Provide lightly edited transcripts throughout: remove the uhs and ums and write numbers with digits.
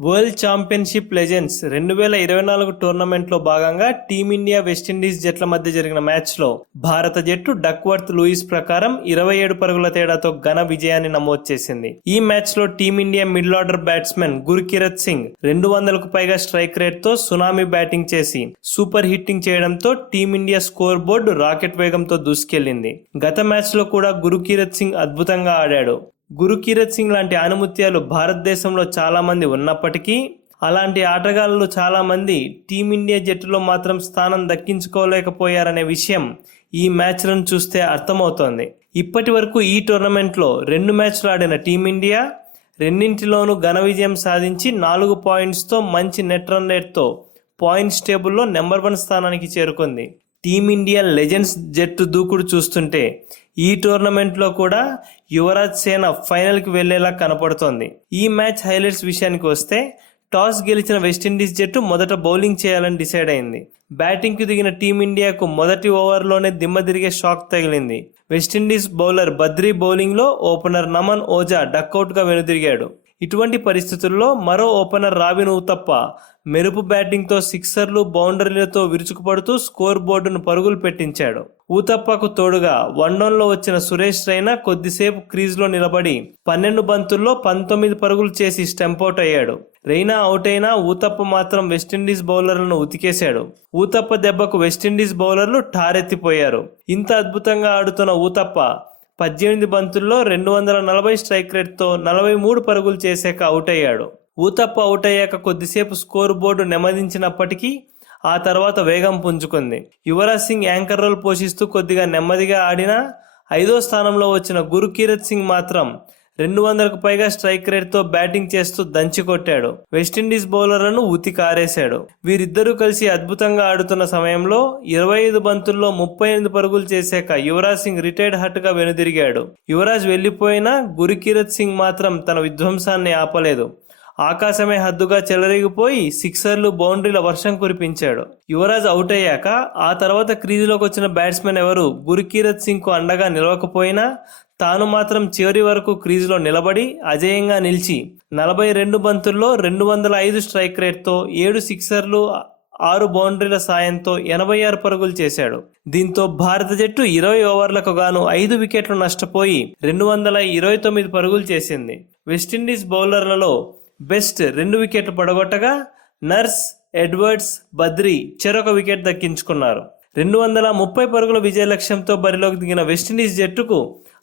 World championship legends 2024 టోర్నమెంట్లో భాగంగా team India West Indies జట్ల మధ్య జరిగిన మ్యాచ్లో భారత జట్టు డక్వర్త్ లూయిస్ ప్రకారం 27 పరుగుల తేడాతో ఘన విజయాన్ని నమోదు చేసింది. ఈ మ్యాచ్లో team india middle order batsmen Gurkirat Singh 200కు పైగా స్ట్రైక్ రేట్తో సునామీ బ్యాటింగ్ చేసి సూపర్ హిట్టింగ్ చేయడంతో టీమిండియా స్కోర్ బోర్డు రాకెట్ వేగంతో దూసుకెళ్లింది. గత మ్యాచ్లో కూడా గుర్కిరత్ సింగ్ అద్భుతంగా ఆడాడు. గుర్కిరత్ సింగ్ లాంటి ఆణిముత్యాలు భారతదేశంలో చాలా మంది ఉన్నప్పటికీ అలాంటి ఆటగాళ్లు చాలా మంది టీమిండియా జట్టులో మాత్రం స్థానం దక్కించుకోలేకపోయారనే విషయం ఈ మ్యాచ్లను చూస్తే అర్థమవుతోంది. ఇప్పటి వరకు ఈ టోర్నమెంట్లో 2 మ్యాచ్లు ఆడిన టీమిండియా రెండింటిలోనూ ఘన విజయం సాధించి 4 పాయింట్స్తో మంచి నెట్ రన్ రేట్తో పాయింట్స్ టేబుల్లో నెంబర్ 1 స్థానానికి చేరుకుంది. టీమిండియా లెజెండ్స్ జట్టు దూకుడు చూస్తుంటే ఈ టోర్నమెంట్లో కూడా యువరాజ్ సేన ఫైనల్కి వెళ్లేలా కనపడుతోంది. ఈ మ్యాచ్ హైలైట్స్ విషయానికి వస్తే టాస్ గెలిచిన వెస్టిండీస్ జట్టు మొదట బౌలింగ్ చేయాలని డిసైడ్ అయింది. బ్యాటింగ్కు దిగిన టీమిండియాకు మొదటి ఓవర్లోనే దిమ్మ తిరిగే షాక్ తగిలింది. వెస్టిండీస్ బౌలర్ బద్రీ బౌలింగ్లో ఓపెనర్ నమన్ ఓజా డక్అవుట్గా వెనుదిరిగాడు. ఇటువంటి పరిస్థితుల్లో మరో ఓపెనర్ రాబిన్ ఊతప్ప మెరుపు బ్యాటింగ్తో సిక్సర్లు బౌండరీలతో విరుచుకుపడుతూ స్కోర్ బోర్డును పరుగులు పెట్టించాడు. ఊతప్పకు తోడుగా వన్డౌన్లో వచ్చిన సురేష్ రైనా కొద్దిసేపు క్రీజ్లో నిలబడి 12 బంతుల్లో 19 పరుగులు చేసి స్టంపౌట్ అయ్యాడు. రైనా అవుట్ అయినా ఊతప్ప మాత్రం వెస్టిండీస్ బౌలర్లను ఉతికేశాడు. ఊతప్ప దెబ్బకు వెస్టిండీస్ బౌలర్లు ఠారెత్తిపోయారు. ఇంత అద్భుతంగా ఆడుతున్న ఊతప్ప 18 బంతుల్లో 240 స్ట్రైక్ రేట్తో 43 పరుగులు చేశాక అవుట్ అయ్యాడు. ఊతప్ప అవుట్ అయ్యాక కొద్దిసేపు స్కోర్ బోర్డు నెమ్మదించినప్పటికీ ఆ తర్వాత వేగం పుంజుకుంది. యువరాజ్ సింగ్ యాంకర్ రోల్ పోషిస్తూ కొద్దిగా నెమ్మదిగా ఆడినా 5వ స్థానంలో వచ్చిన గుర్కిరత్ సింగ్ మాత్రం 200కు పైగా స్ట్రైక్ రేట్తో బ్యాటింగ్ చేస్తూ దంచికొట్టాడు. వెస్టిండీస్ బౌలర్లను ఉతికారేశాడు. వీరిద్దరూ కలిసి అద్భుతంగా ఆడుతున్న సమయంలో 25 బంతుల్లో 38 పరుగులు చేశాక యువరాజ్ సింగ్ రిటైర్డ్ హట్గా వెనుదిరిగాడు. యువరాజ్ వెళ్లిపోయినా గుర్కిరత్ సింగ్ మాత్రం తన విధ్వంసాన్ని ఆపలేదు. ఆకాశమే హద్దుగా చెలరేగిపోయి సిక్సర్లు బౌండరీల వర్షం కురిపించాడు. యువరాజ్ అవుట్ అయ్యాక ఆ తర్వాత క్రీజులోకి వచ్చిన బ్యాట్స్మెన్ ఎవరు గుర్కిరత్ సింగ్కు అండగా నిలవకపోయినా తాను మాత్రం చివరి వరకు క్రీజులో నిలబడి అజేయంగా నిలిచి 42 బంతుల్లో 205 స్ట్రైక్ రేట్తో 7 సిక్సర్లు 6 బౌండరీల సాయంతో 86 పరుగులు చేశాడు. దీంతో భారత జట్టు 20 ఓవర్లకు గాను 5 వికెట్లు నష్టపోయి 229 పరుగులు చేసింది. వెస్టిండీస్ బౌలర్లలో బెస్ట్ 2 వికెట్లు పడగొట్టగా నర్స్, ఎడ్వర్డ్స్, బద్రీ చెరొక వికెట్ దక్కించుకున్నారు. 230 పరుగుల విజయ లక్ష్యంతో బరిలోకి దిగిన వెస్టిండీస్ జట్టుకు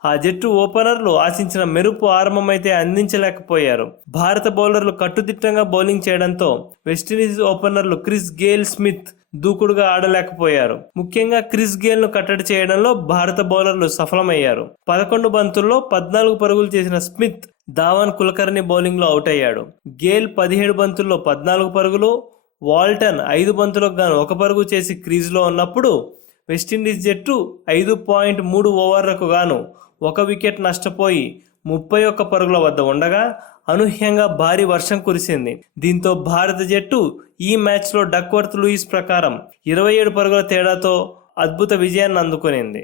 ఆ జట్టు ఓపెనర్లు ఆశించిన మెరుపు ఆరంభమైతే అందించలేకపోయారు. భారత బౌలర్లు కట్టుదిట్టంగా బౌలింగ్ చేయడంతో వెస్టిండీస్ ఓపెనర్లు క్రిస్ గేల్, స్మిత్ దూకుడుగా ఆడలేకపోయారు. ముఖ్యంగా క్రిస్ గేల్ ను కట్టడి చేయడంలో భారత బౌలర్లు సఫలమయ్యారు. 11 బంతుల్లో 14 పరుగులు చేసిన స్మిత్ ధావన్ కులకర్ణి బౌలింగ్లో అవుట్ అయ్యాడు. గేల్ 17 బంతుల్లో 14 పరుగులు, వాల్టన్ 5 బంతులకు గాను 1 పరుగు చేసి క్రీజ్లో ఉన్నప్పుడు వెస్టిండీస్ జట్టు 5.3 ఓవర్లకు గాను 1 వికెట్ నష్టపోయి 31 పరుగుల వద్ద ఉండగా అనూహ్యంగా భారీ వర్షం కురిసింది. దీంతో భారత జట్టు ఈ మ్యాచ్లో డక్వర్త్ లూయిస్ ప్రకారం 27 పరుగుల తేడాతో అద్భుత విజయాన్ని అందుకునింది.